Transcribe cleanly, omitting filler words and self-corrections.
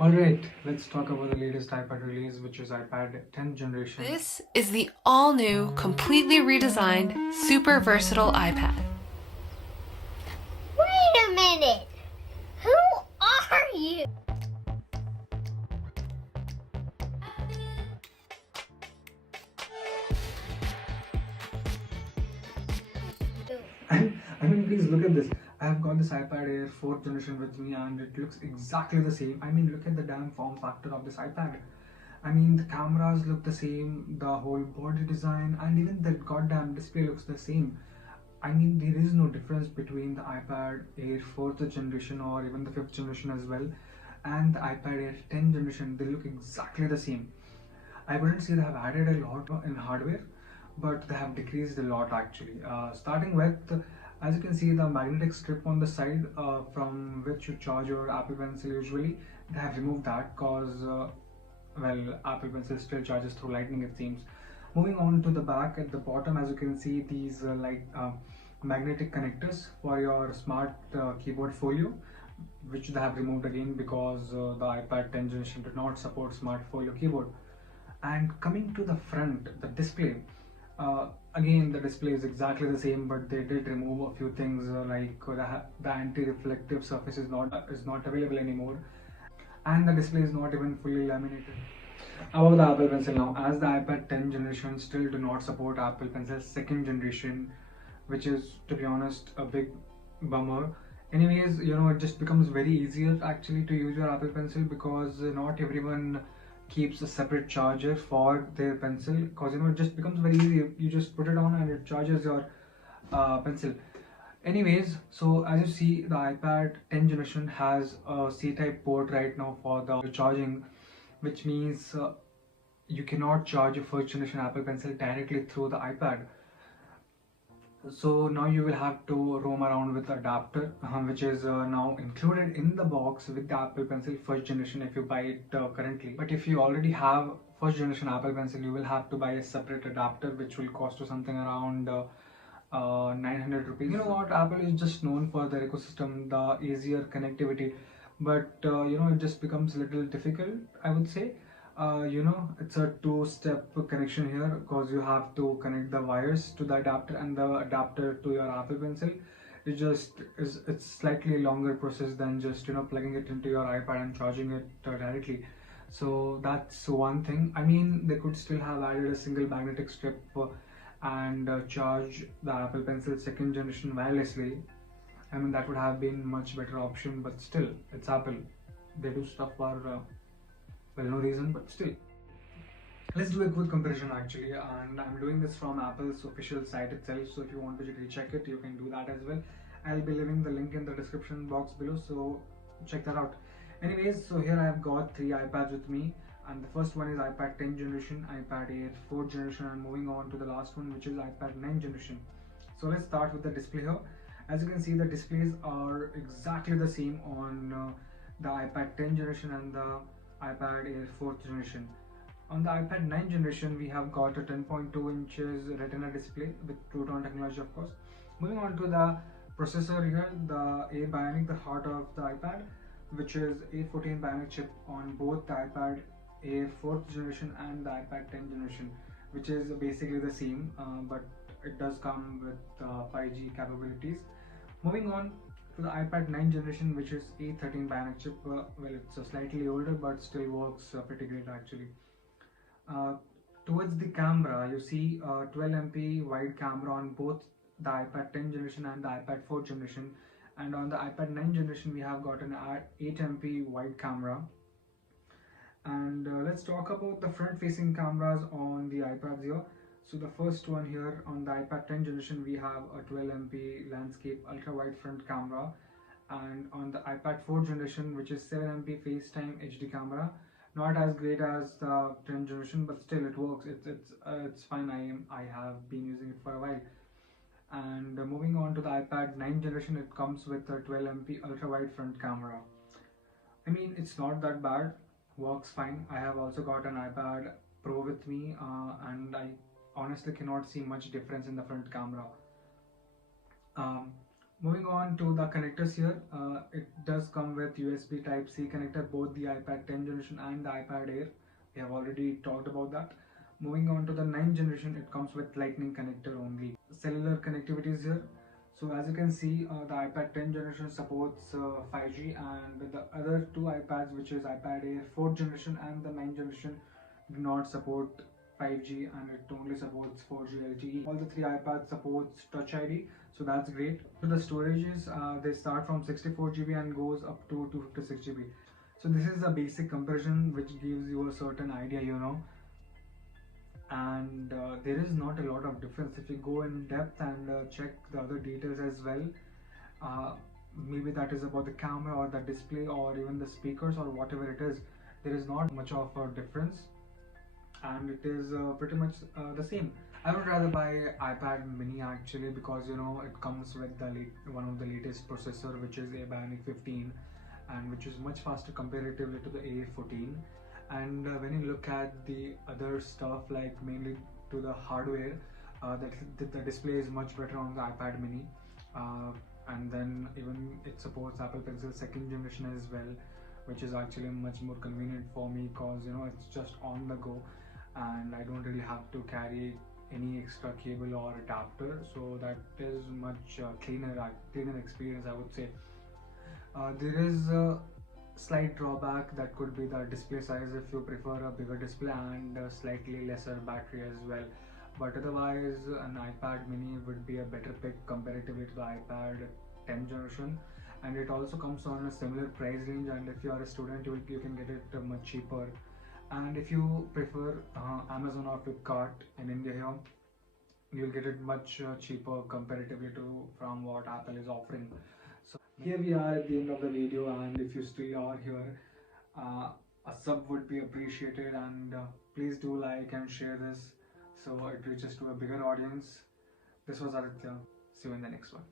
Alright, let's talk about the latest iPad release, which is iPad 10th generation. This is the all-new, completely redesigned, super versatile iPad. Wait a minute! Who are you? Please look at this. I have got this iPad Air 4th generation with me and it looks exactly the same. Look at the damn form factor of this iPad. The cameras look the same, the whole body design, and even the goddamn display looks the same. There is no difference between the iPad Air 4th generation or even the 5th generation as well, and the iPad Air 10th generation. They look exactly the same. I wouldn't say they have added a lot in hardware, but they have decreased a lot actually. Starting with, as you can see, the magnetic strip on the side from which you charge your Apple Pencil usually, they have removed that because, Apple Pencil still charges through Lightning, it seems. Moving on to the back, at the bottom, as you can see, these magnetic connectors for your smart keyboard folio, which they have removed again because the iPad 10 generation did not support smart folio keyboard. And coming to the front, the display, again the display is exactly the same, but they did remove a few things the anti-reflective surface is not available anymore, and the display is not even fully laminated. About the Apple Pencil now, as the iPad 10 generation still do not support Apple Pencil second generation, which is, to be honest, a big bummer. Anyways, it just becomes very easier actually to use your Apple Pencil because not everyone keeps a separate charger for their pencil, because it just becomes very easy. You just put it on and it charges your pencil. Anyways, so as you see, the iPad 10 generation has a C-type port right now for the charging, which means you cannot charge a first generation Apple Pencil directly through the iPad. So now you will have to roam around with adapter, which is now included in the box with the Apple Pencil first generation if you buy it currently. But if you already have first generation Apple Pencil, you will have to buy a separate adapter, which will cost you something around 900 rupees. You know what? Apple is just known for their ecosystem, the easier connectivity, but it just becomes a little difficult, I would say. It's a two-step connection here because you have to connect the wires to the adapter and the adapter to your Apple Pencil. It's slightly longer process than just plugging it into your iPad and charging it directly. So that's one thing. They could still have added a single magnetic strip and charge the Apple Pencil second generation wirelessly. That would have been much better option, but still, it's Apple. They do stuff for no reason, but still. Let's do a quick comparison actually, and I'm doing this from Apple's official site itself. So if you want to recheck it, you can do that as well. I'll be leaving the link in the description box below, so check that out. Anyways, so here I have got three iPads with me, and the first one is iPad 10 generation, iPad Air 4th generation, and moving on to the last one, which is iPad 9 generation. So let's start with the display here. As you can see, the displays are exactly the same on the iPad 10 generation and the iPad Air 4th generation. On the iPad 9 generation, we have got a 10.2 inches Retina display with True Tone technology, of course. Moving on to the processor here, the A Bionic, the heart of the iPad, which is A14 Bionic chip on both the iPad Air 4th generation and the iPad 10 generation, which is basically the same, but it does come with 5G capabilities. Moving on to the iPad 9 generation, which is A13 Bionic chip. It's slightly older, but still works pretty great actually. Uh, Towards the camera, you see 12 MP wide camera on both the iPad 10 generation and the iPad 4 generation, and on the iPad 9 generation we have got an 8 MP wide camera. And let's talk about the front facing cameras on the iPads here. So the first one here on the iPad 10 generation, we have a 12 MP landscape ultra wide front camera, and on the iPad 4 generation, which is 7 MP FaceTime HD camera. Not as great as the 10 generation, but still it works. It's fine. I have been using it for a while. And moving on to the iPad 9 generation, it comes with a 12 MP ultra wide front camera. It's not that bad, works fine. I have also got an iPad Pro with me, and I honestly cannot see much difference in the front camera. Um, Moving on to the connectors here, it does come with USB Type C connector, both the iPad 10 generation and the iPad Air. We have already talked about that. Moving on to the 9th generation, it comes with Lightning connector only. Cellular connectivity is here. So as you can see, the iPad 10 generation supports 5G, and the other two iPads, which is iPad Air 4th generation and the 9th generation, do not support 5G, and it only supports 4G LTE. All the three iPads supports Touch ID, so that's great. So the storages, they start from 64 GB and goes up to 256 GB. So this is a basic comparison which gives you a certain idea, and there is not a lot of difference. If you go in depth and check the other details as well, uh, maybe that is about the camera or the display or even the speakers or whatever it is, there is not much of a difference, and it is pretty much the same. I would rather buy iPad mini actually, because it comes with one of the latest processor, which is a Bionic 15, and which is much faster comparatively to the A14. And when you look at the other stuff, like mainly to the hardware, the display is much better on the iPad mini, and then even it supports Apple Pencil 2nd generation as well, which is actually much more convenient for me, because it's just on the go and I don't really have to carry any extra cable or adapter, so that is much cleaner experience, I would say. There is a slight drawback, that could be the display size if you prefer a bigger display, and a slightly lesser battery as well. But otherwise, an iPad mini would be a better pick comparatively to the iPad 10 generation, and it also comes on a similar price range, and if you are a student, you can get it much cheaper. And if you prefer Amazon or Flipkart in India here, you'll get it much cheaper comparatively to from what Apple is offering. So here we are at the end of the video, and if you still are here, uh, a sub would be appreciated, and please do like and share this so it reaches to a bigger audience. This was Aditya. See you in the next one.